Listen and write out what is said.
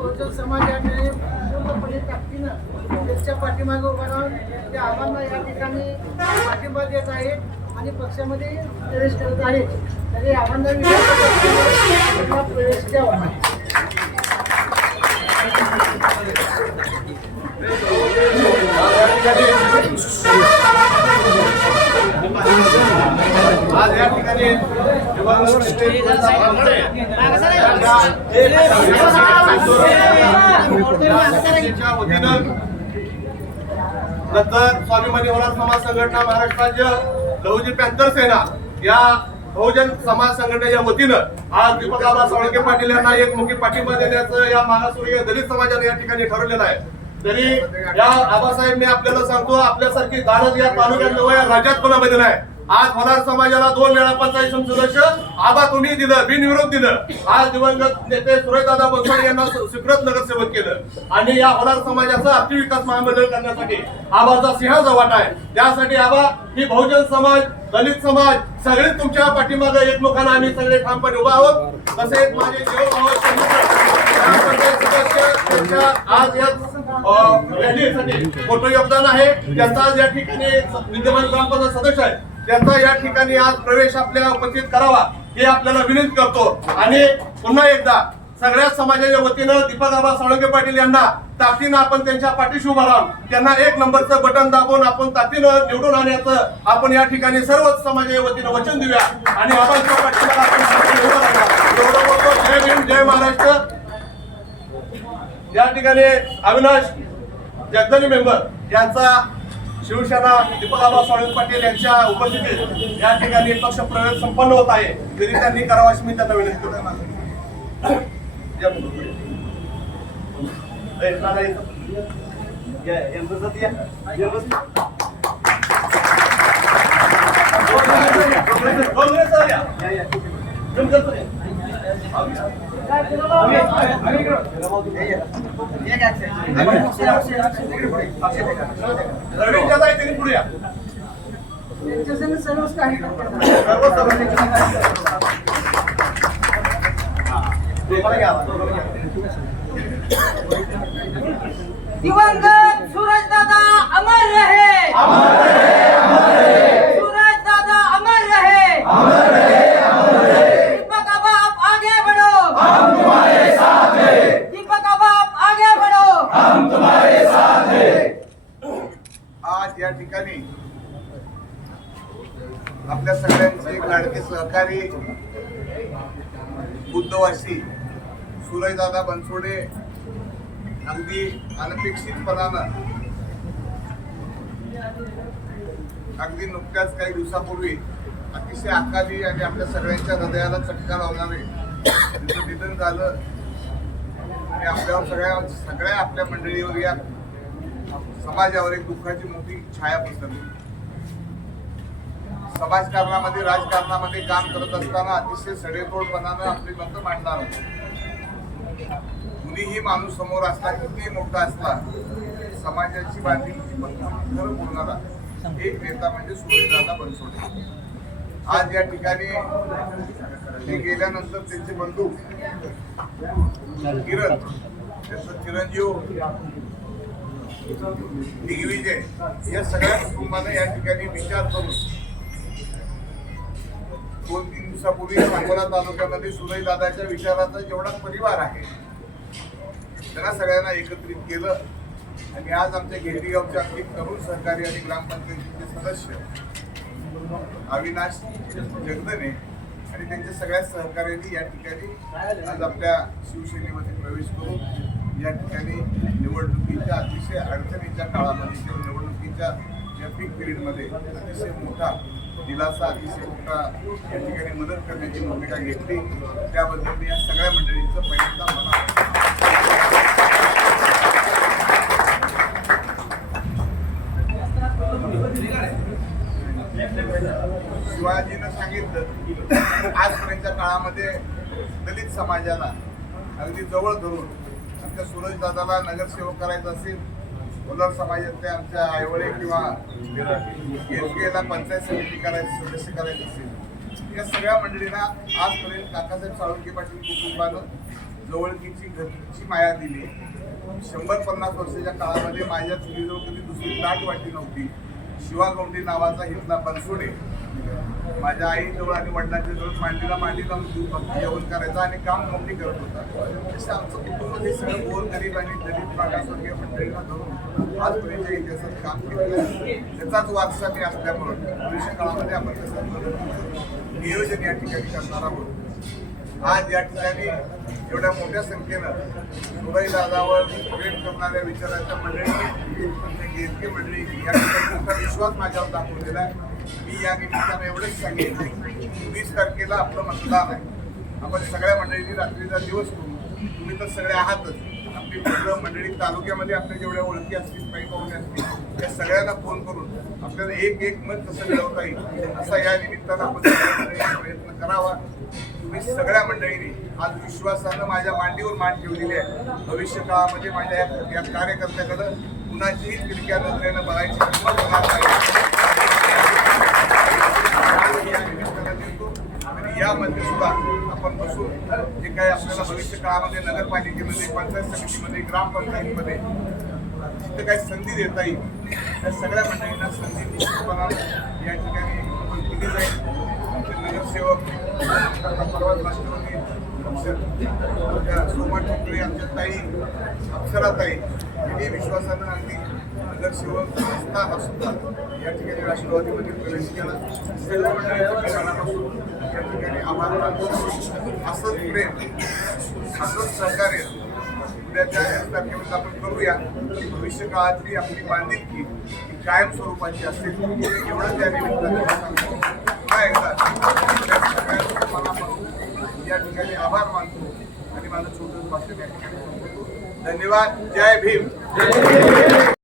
बहुजन समाजाने पूर्णपणे ताकदीनं त्यांच्या पाठीमागे उभं राहून त्या आव्हानांना या ठिकाणी पाठिंबा देत आहेत आणि पक्षामध्ये प्रवेश करत आहेत तरी आव्हानांना विचार प्रवेश द्यावा. नंतर स्वाभिमानी होणार समाज संघटना महाराष्ट्र राज्य लहुजी पॅन्थर सेना. या बहुजन समाज संघटनेच्या वतीनं आज दीपक सावळके पाटील यांना एक मुखी पाठिंबा देण्याचं या मागासवर्गीय दलित समाजाने या ठिकाणी ठरवलेलं आहे. तरी या आबासाहेब मी आपल्याला सांगतो आपल्यासारखी दानद या तालुक्यात या राज्यात कोणामध्ये नाही. आहे आज होणार समाजाला दोन वेळा पंचायत सदस्य आबा तुम्ही दिलं बिनविरोध दिलं. आज दिवंगत नेते सुरेशदादा बनसोडे यांना स्वीकृत नगरसेवक केलं. आणि या होणार समाजाचा अतिविकास महामंडळ करण्यासाठी आबाचा सिंहाचा वाटा आहे. त्यासाठी आबा ही बहुजन समाज दलित समाज सगळे तुमच्या पाठीमागे एकमुखानं आम्ही सगळे ठामपणे उभा आहोत. तसेच माझे सदस्य आज या रॅलीसाठी मोठं योगदान आहे. त्यांचा आज या ठिकाणी विद्यमान ग्रामपंचायत सदस्य आहे त्यांचा या ठिकाणी आज प्रवेश आपल्याला उपस्थित करावा हे आपल्याला विनंती करतो. आणि पुन्हा एकदा सगळ्या समाजाच्या वतीनं दीपक आबा साळुंके पाटील यांना ताकदीनं आपण त्यांच्या पाठीशी उभा राहून त्यांना एक नंबरचं बटन दाबून आपण ताकदीनं निवडून आणण्याचं आपण या ठिकाणी सर्व समाजाच्या वतीनं वचन देऊया. आणि आपण जय भीम जय महाराष्ट्र. या ठिकाणी अविनाश जगदानी मेंबर यांचा शिवसेना दीपक आबा पाटील यांच्या उपस्थितीत या ठिकाणी पक्ष प्रवेश संपन्न होत आहे. तरी त्यांनी करावा अशी मी त्यांना विनंती करतो या काँग्रेस- दिवंगत सूरज दादा अमर रहे। अमर दादा अमर रहे दीपक आबा आप आगे बढ़ो दीपक आबा आप आगे बढ़ो आज या ठिकाणी आपल्या सगळ्यांचे लाडके सहकारी बुद्धवासी सुरजदादा बनसोडे अगदी अनपेक्षितपणानं अगदी नुकत्याच काही दिवसापूर्वी अतिशय आकाली आणि आपल्या सगळ्यांच्या हृदयाला चटका लावणारे तिचं निधन झालं. आणि आपल्या सगळ्या सगळ्या आपल्या मंडळीवर या समाजावर एक दुःखाची मोठी छाया पसरली. समाजकारणामध्ये राजकारणामध्ये काम करत असताना अतिशय सडेतोडपणानं आपली मत मांडणार कुणीही माणूस समोर असला कितीही मोठा असला समाजाची बांधिलकी खरं बोलणारा एक नेता म्हणजे सूर्यदादा बनसोडे. आज या ठिकाणी ते गेल्यानंतर त्यांचे बंधू किरण त्यांचं चिरंजीव दिग्विजय या सगळ्या कुटुंबाने या ठिकाणी विचार करून दोन तीन दिवसापूर्वी सांगोला तालुक्यामध्ये सुरई दादाच्या विचाराचा जेवढा परिवार आहे त्यांना सगळ्यांना एकत्रित केलं. आणि आज आमच्या घेरी गावचे अगदी तरुण सहकारी आणि ग्रामपंचायतीचे सदस्य अविनाश जगदने आणि त्यांच्या सगळ्या सहकार्यांनी या ठिकाणी आज आपल्या शिवसेनेमध्ये प्रवेश करून या ठिकाणी निवडणुकीच्या अतिशय अडचणीच्या काळामध्ये किंवा निवडणुकीच्या या पीक पिरियडमध्ये अतिशय मोठा दिलासा अतिशय मोठा या ठिकाणी मदत करण्याची भूमिका घेतली. त्याबद्दल मी या सगळ्या मंडळींचं पहिल्यांदा मला शिवाजीनं सांगितलं आजपर्यंतच्या काळामध्ये दलित समाजाला अगदी जवळ धरून आमच्या सूरज दादाला नगरसेवक करायचं असेल कोलार समाजातल्या आमच्या आईवडे किंवा एसबीआयला पंचायत समिती करायची सदस्य करायचं असेल या सगळ्या मंडळींना आजपर्यंत काकासाहेब साळुंके पाटील कुटुंबानं जवळकीची घरची माया दिली. शंभर पन्नास वर्षाच्या काळामध्ये माझ्या चुलीजवळ कधी दुसरी दाट वाटली नव्हती. शिवा नावाचा हितला बनसोडे माझ्या आईजवळ आणि वडिलांच्या जवळ मांडीला मांडी लावून जेवण करायचा आणि काम गवंडी करत होता. तसे आमचं कुटुंब हे सगळं गोर गरीब आणि दलित मागासवर्गीय मंडळींना धरून आजपर्यंत इतिहासात काम केलेलं आहे. त्याचाच वारसा मी असल्यामुळं भविष्य काळामध्ये आपण कसं नियोजन या ठिकाणी करणार आहोत. आज या ठिकाणी एवढ्या मोठ्या संख्येनं सुबाई दादावर प्रेम करणाऱ्या विचाराच्या मंडळी गेरके मंडळी या ठिकाणी विश्वास माझ्यावर दाखवलेला आहे. मी या निमित्तानं एवढंच सांगितलं वीस तारखेला आपलं मतदान आहे. आपण सगळ्या मंडळींनी रात्रीचा दिवस करू. तुम्ही तर सगळे आहातच. आपली मित्र मंडळी तालुक्यामध्ये आपल्या जेवढ्या ओळखी असतील काही पाहुणे असतील त्या सगळ्यांना फोन करून आपल्याला एक एक मत कसं मिळवता येईल असा या निमित्तानं आपण प्रयत्न करावा. तुम्ही सगळ्या मंडळींनी आज विश्वासानं माझ्या मांडीवर मान ठेवलेली आहे. भविष्य काळामध्ये माझ्या या या कार्यकर्त्याकडं कुणाचीही तिरक्या नजरेनं बघायची हिंमत होणार नाही आज मी या निमित्तानं देतो आणि यामध्ये सुद्धा आपण बसून जे काही आपल्याला भविष्य काळामध्ये नगरपालिकेमध्ये पंचायत समितीमध्ये ग्रामपंचायतीमध्ये जिथे काही संधी देता येईल त्या सगळ्या मंडळींना संधी निश्चितपणानं या ठिकाणी आपण दिली जाईल. आमचे नगरसेवक आता राष्ट्रपती सोमा ठाकरे आमच्या ताई अक्षराताई यांनी विश्वासानं अगदी नगरसेवक असताना असतात. या ठिकाणी राष्ट्रवादीमध्ये प्रवेश केला. सर्व मंडळींच्या मी या ठिकाणी आभार मानतो. असंच प्रेम असंच सहकार्य उद्याच्या तारखेमध्ये आपण करूया की भविष्य काळातली आपली बांधिलकी ही कायम स्वरूपाची असेल. एवढं त्या निमित्ताने काय मनापासून या ठिकाणी आभार मानतो आणि माझं छोटं भाषण या ठिकाणी धन्यवाद. जय भीम.